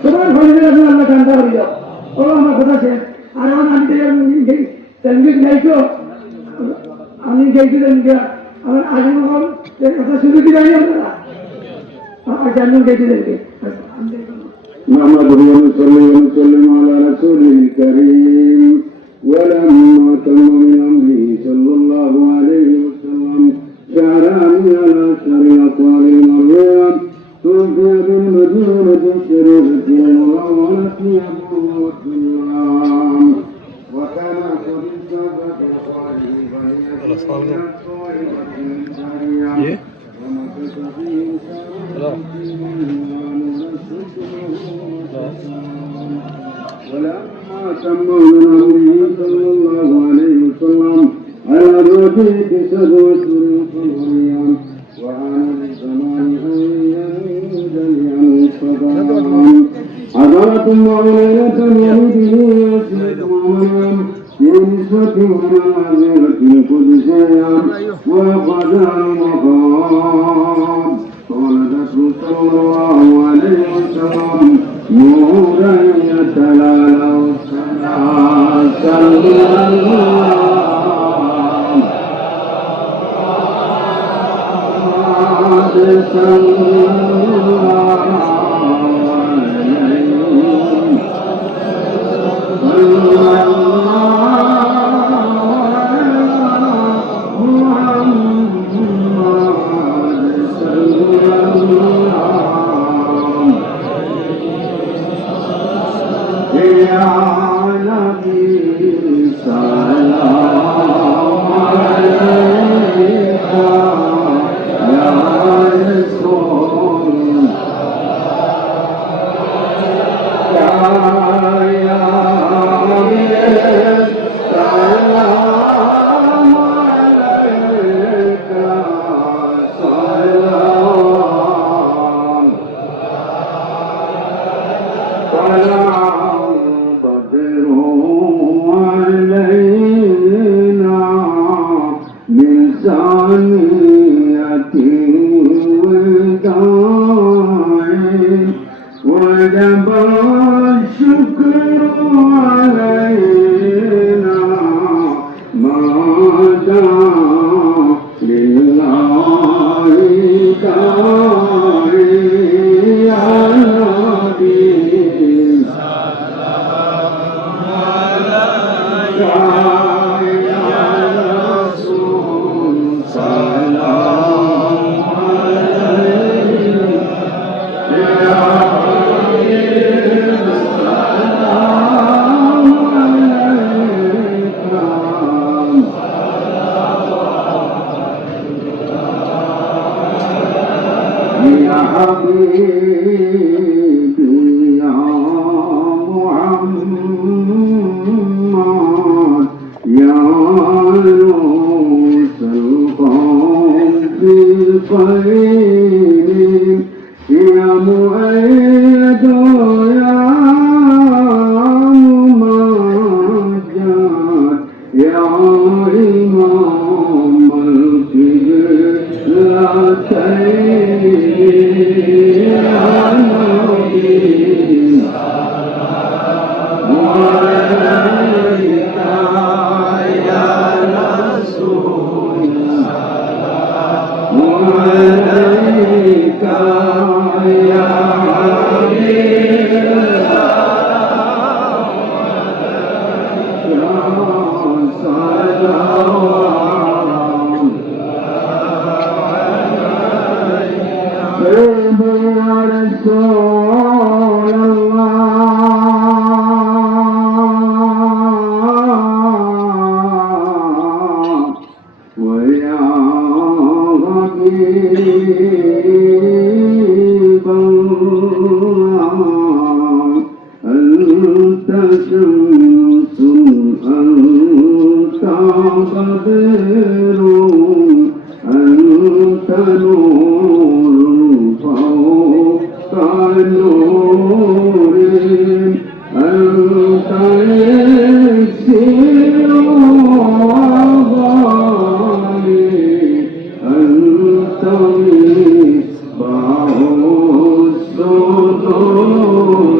তোমার ঘরে গেলে তুমি আল্লাহ ঠান্ডা হয়ে যাও ও আমার কথা শেষ আর আমার আমি তেলবিক যাইছো আমি যাইছি তেলবিকা আমার আগে মহল কথা শুধু কি জানি আপনারা আচ্ছা আমি যাইছি তেলবিকে نحمده ونصلي ونسلم على رسوله الكريم ولما تم من امره صلى الله عليه وسلم شعران على شر الاقوال المريم توفي بالمدينة الشريفة المنورة أبوه الدنيا وكان أخذ السابق صالحا ومكث فيه ولما تموا منازلة قدسية وقد المقام قالت صلى الله عليه وسلم আল্লাহ for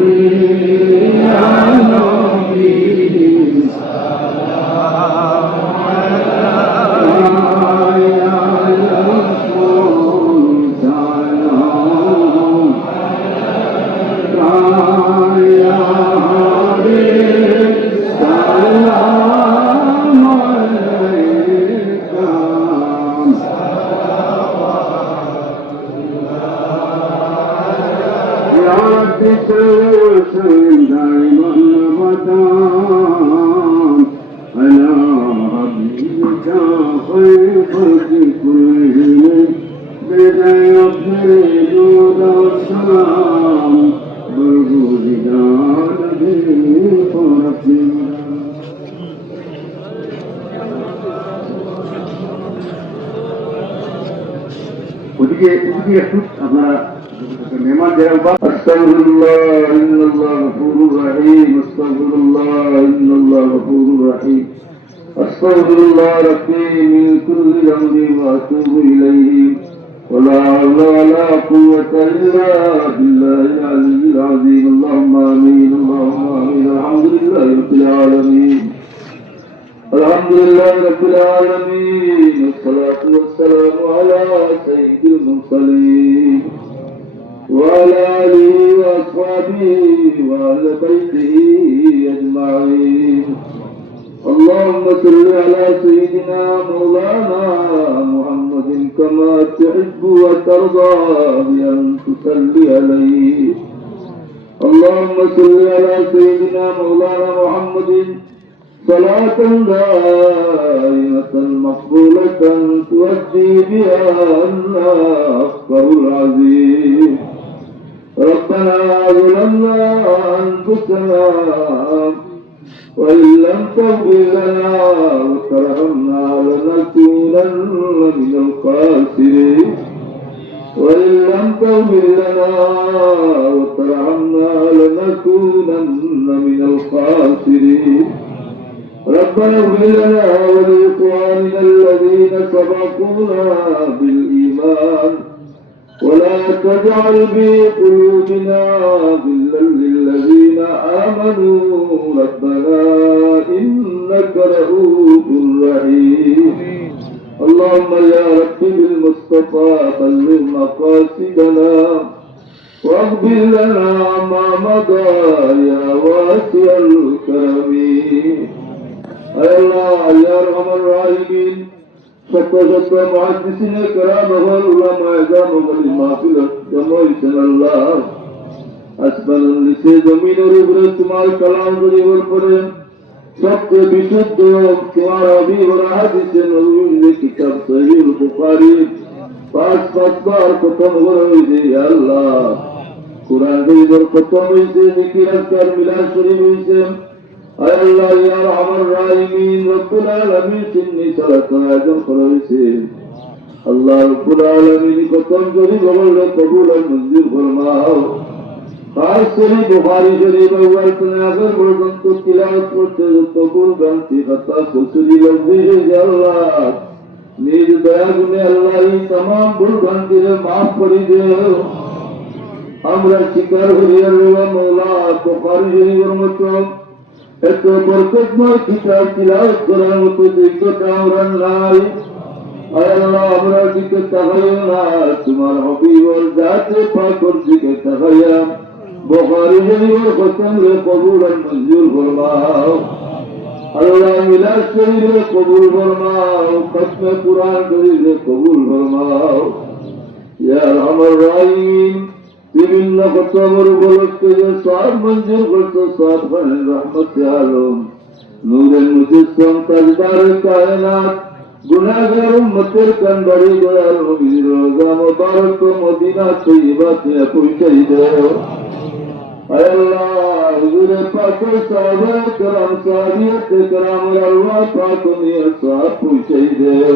রে أستغفر الله ربي من كل ذنب وأتوب إليه. ولا حول ولا قوة إلا بالله العلي العظيم. اللهم آمين. اللهم آمين. الحمد لله رب العالمين. الحمد لله رب العالمين. والصلاة والسلام على سيد المرسلين. وعلى آله وأصحابه وعلى بيته أجمعين. اللهم صل على سيدنا مولانا محمد كما تحب وترضى بأن تصلي عليه. اللهم صل على سيدنا مولانا محمد صلاة دائمة مقبولة تؤدي بها أفقه العزيز ربنا ظلمنا أنفسنا وإن لم تغفر لنا وترحمنا لنكونن من الخاسرين. وإن لم تغفر لنا وترحمنا لنكونن من الخاسرين. ربنا اغفر لنا ولإخواننا الذين سبقونا بالإيمان. ولا تجعل في قلوبنا غلا للذين آمنوا ربنا إنك رؤوف رحيم. اللهم يا رب بالمصطفى بلغ مقاصدنا واغفر لنا ما مضى يا واسع الكرم. أي الله يا أرحم الراحمين. শত মহাদিসিনে কেরাম হল উলামা এজাম হল মাহফিলত জমাইছেন আল্লাহ আসমানুল নিচে জমিনের উপরে তোমার কালাম জরিবর করে সবচেয়ে বিশুদ্ধ তোমার অভিবর হাদিসে নবীর কিতাব সহিহ বুখারী পাঁচ পাঁচবার প্রথম হয়েছে আল্লাহ। কোরআন শরীফের প্রথম হয়েছে আজকার মিলাদ শরীফ হয়েছে আল্লাহ ইয়া রহমান রাহিমিন রব্বুল আলামিন সিন্নি সালাত আয়োজন করা হয়েছে আল্লাহ রব্বুল আলামিন প্রথম শরীফ বললে কবুল আর মঞ্জুর ফরমাও খাস শরীফ বুখারী শরীফ আউয়াল থেকে আগের পর্যন্ত তিলাওয়াত করতে কবুল গান্তি কথা সুসুরি লব্ধি আল্লাহ নিজ দয়া গুণে আল্লাহ এই तमाम ভুল ভ্রান্তিরে মাফ করে দিও আমরা স্বীকার করি আল্লাহ মৌলা বুখারী শরীফের মতো এত বরকতময় কিতাব তিলাওয়াত করার মতো যোগ্যতা আমরা নাই। আল্লাহ, আমরা দিকে তাকাইও না। তোমার হবিবর জাতে পাকর দিকে তাকাইয়া। বুখারী শরীফের খতম কবুল মঞ্জুর ফরমাও। আল্লাহ মিলাদ শরীফে কবুল ফরমাও। খতমে কুরআন শরীফে কবুল ফরমাও। ইয়া রহমান রহিম। বিভিন্ন খতমের উপলক্ষে যে সব মঞ্জুর করতো সব খানের রহমত আলম নূরের মুজিসম তাজদার কায়নাত গুনাহগার উম্মতের কান্ডারি দয়াল নবীর রোজা মুবারক মদিনা তৈয়বাতে পৌঁছাই দাও আয় আল্লাহ হুজুরে পাকের সাহাবা کرام সাহাবিয়ত کرام আল্লাহ পাক নিয়ে সাথ পৌঁছাই দাও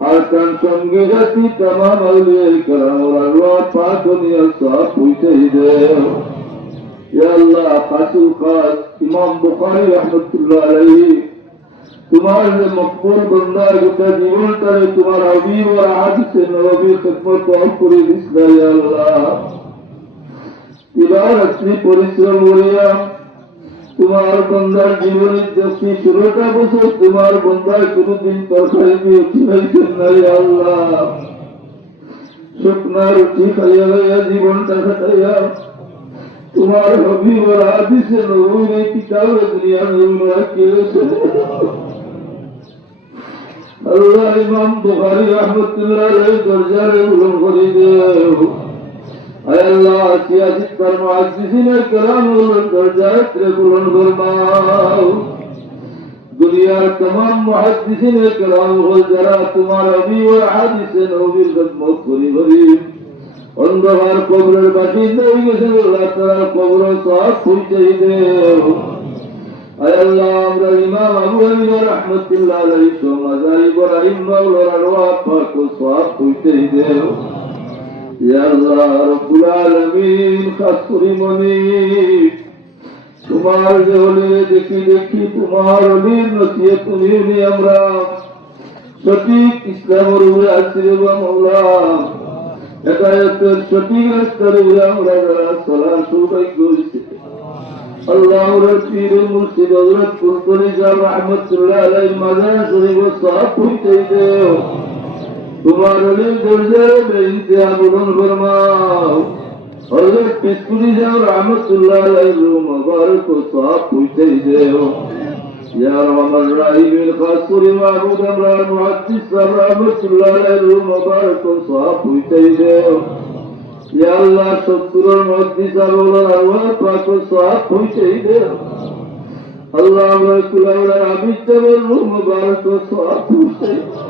Arkan Sanghati tamam awliya kiram और अल्लाह पाक दुनिया साफ पूछे दे या अल्लाह फासुल खास ইমাম পরিশ্রম তোমার বন্দার জীবনের দেখি ষোলোটা বছর তোমার বন্দার কোনদিন তরকারি দিয়ে খিলাইছেন না আল্লাহ। খাইয়া খাইয়া জীবনটা কাটাইয়া তোমার হবি ওর কিতাবে দুনিয়া আল্লাহ ইমাম বুখারী রাহমাতুল্লাহ দরজারে উলম করে দেও। আয় আল্লাহ সিয়াজিদ কর্ম আজিজিনের কলামগুলোর দরজায় পূরণ ফরমাও দুনিয়ার तमाम মুহাদ্দিসিনের কলামগুলো যারা তোমার নবী ও হাদিসে নবীর খদমত করি করি অন্ধকার কবরের বাসিন্দা হয়ে গেছে আল্লাহ তাআলা কবর সব পৌঁছে দেব আল্লাহ, আমরা ইমাম আবু হানিফা রাহমাতুল্লাহ আলাইহি সমাজ আলী বড় ইমাম লরা রওয়া পাক সব পৌঁছে দেব তোমার দেখি দেখি তোমার শুনি আমরা। সঠিক ইসলামের উপরে আসছি রে মাওলা। একায়তের সঠিক রাস্তার উপরে আমরা যারা চলার সৌভাগ্য হয়েছে। আল্লাহ রসির মুর্শিদ হজরত কুলতরি সাহেব রহমতুল্লাহ আলাই মাজার শরীফ সব পৌঁছে দেও। তোমার রবিন পর্যায়ে বেজিতে আবেদন ফরমাও হযরত পিতুলি যাও রহমাতুল্লাহ আলাইহি মুবারক ও সওয়াব পৌঁছাই দেও يا رحم الراحم القاسر معبود امران محدث রহমাতুল্লাহ আলাইহি মুবারক ও সওয়াব পৌঁছাই দেও يا الله শত্রুর মধ্যে সাবলার আল্লাহ পাক ও সওয়াব পৌঁছাই দেও আল্লাহ আমরা কুলাউলার আবিদ্যবর রুহ মুবারক ও সওয়াব পৌঁছাই দেও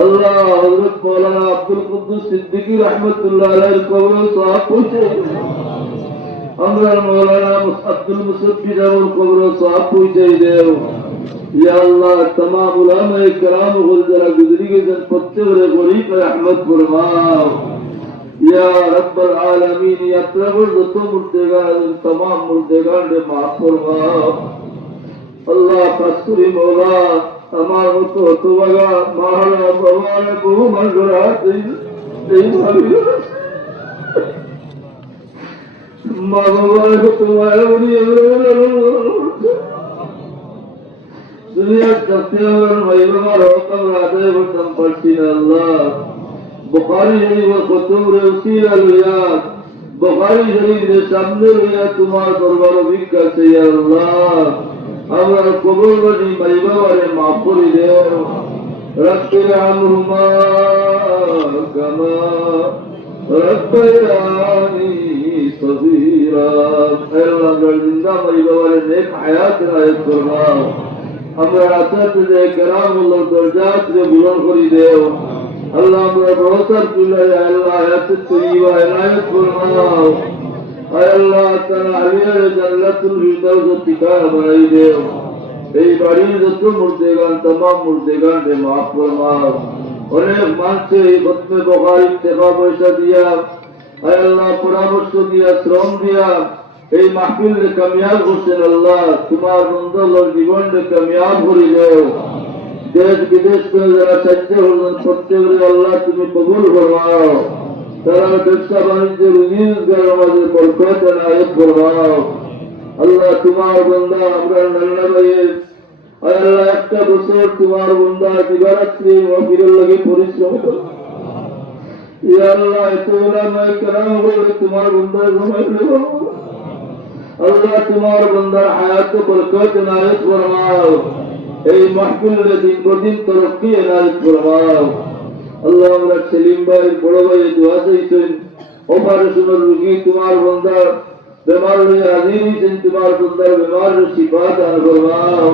اللہ حضرت مولانا عبد القدس صدیقی رحمت اللہ علیہ القبر صاحب پوچھے۔ ہمرا مولانا عبد المصطفی رحمۃ القبر صاحب پوچھے دیو یا اللہ تمام علماء کرام غزرا گزری کے دن پتے ورے غری پر رحمت فرما یا رب العالمین، یا رب ذات مرتے گا تمام مرتے گا دے معاف فرما اللہ فسری مولا আমার মতো হতভাগা মারা বাবার বহু মানুষরা এই ভাবি। মা বাবার তোমার উড়িয়ে দুনিয়ার শরীফ কতুব রসিলা লইয়া, বুখারী শরীফের সামনে লইয়া তোমার দরবার আল্লাহ। করে দেও রব্বির আমহুমা কামা রব্বায়ানি সগীরা। আল্লাহ জিন্দা মাইবাবারে নেক হায়াত রায়ত ফরমাও আমরা আসাদ যে কেরাম আল্লাহ দরজাত রে বুলন করি দেও আল্লাহ আমরা ভরসার তুলে আল্লাহ আল্লাহ তারা আলিয়ার জান্নাতুল ফিরদাউস ঠিকানা বানাই দেও এই বাড়ির যত মুর্দেগান तमाम মুর্দেগান রে মাফ ফরমাও অনেক মানুষে এই বদমে বখারি টাকা পয়সা দিয়া আয় আল্লাহ পরামর্শ দিয়া শ্রম দিয়া এই মাহফিল রে কামিয়াব করছেন আল্লাহ তোমার বন্ধুর জীবন রে কামিয়াব করে দেও দেশ বিদেশ করে যারা সাহায্য করলেন প্রত্যেকের আল্লাহ তুমি কবুল করবাও তারা ব্যবসা বাণিজ্য রুজির আমাদের বরকত নায়ক করবাও আল্লাহ তোমার বন্ধা আমরা নাল্লা ভাইয়ের আল্লাহ একটা বছর তোমার বন্ধা দিবারাত্রি মহিরের লাগে পরিশ্রম করো। আল্লাহ, এত নয় কেরাম বলে তোমার বন্ধার সময় দেবো? আল্লাহ তোমার বন্দার হায়াত বরকত নায়ক ফরমাও এই মাহফিল দিন প্রদিন তরক্কি এনায়ত ফরমাও আল্লাহ আমরা সেলিম ভাই বড় ভাই দোয়া চাইছেন। অপারেশনের রুগী তোমার বন্দার বেমার হয়ে হাজির হয়েছেন তোমার বন্দার বেমার শিফা দান ফরমাও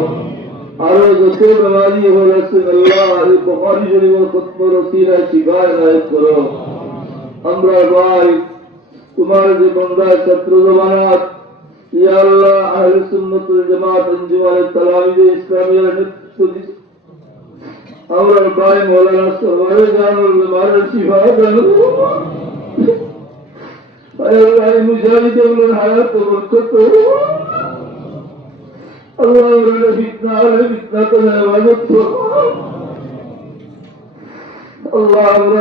আরও যত বেমারি হয়েছে আল্লাহ এই বখারি শরীফের খতম রসিলায় শিকায় নায়ক করো। আমরা ভাই, তোমার যে বন্দার শত্রু জমানাত, ইয়া আল্লাহ আহলে সুন্নাতুল জামাত আঞ্জুমানে দিচ্ছে আমরা ভাই মৌলানা সবাই জানুর বেমারের শিফা জানো আল্লাহ মুজাহিদের হায়াত বরকত আল্লাহ ওরা ফিতনা আলে ফিতনা তো হেফাজত করো। আল্লাহ আমরা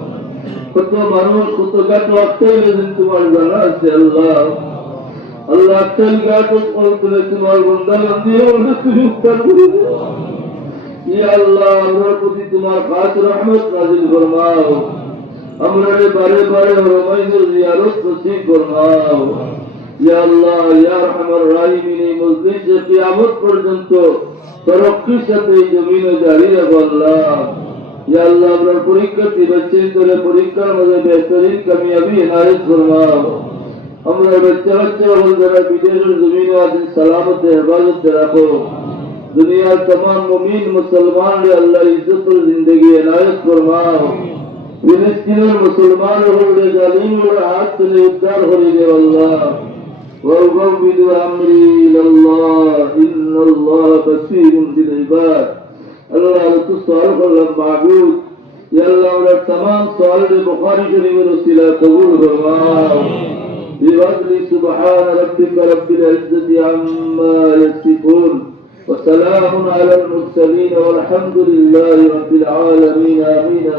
কত মানুষ, কত গাছ, তোমার জানা আছে, আল্লাহ। আল্লাহ, তেল গাছ করে তোমার বন্দার দিয়ে তুমি উত্তর করে আল্লাহ, আমরা প্রতি তোমার খাস রহমত নাজিল ফরমাও। আমরা বারে বারে রমাইদের জিয়ারত নসিব ফরমাও। ইয়া আল্লাহ, ইয়া রহমান রাহিমিন, এই মজলিসে কিয়ামত পর্যন্ত তরক্কির সাথে জমিনে জারি রাখো আল্লাহ یا اللہ اپنا پریکت کی بچے کرے پریکہ مجھے بہترین کمیابی عنایت فرما ہمارے بچے بچے اور ذرا بدیر زمین آدمی سلامت حفاظت رکھو دنیا تمام ممین مسلمان نے اللہ عزت اور زندگی عنایت فرما فلسطینের মুসলমান হলে জালিম ওরা হাত তুলে উদ্ধার হয়ে গেল আল্লাহ وأفوض أمري إلى الله إن الله بصير بالعباد الله تصالح الله معبود يا الله ولا تمام سؤال البخاري شريف الوسيلة قبول بفضل سبحان ربك رب العزة عما يصفون. وسلام على المرسلين والحمد لله رب العالمين. آمين.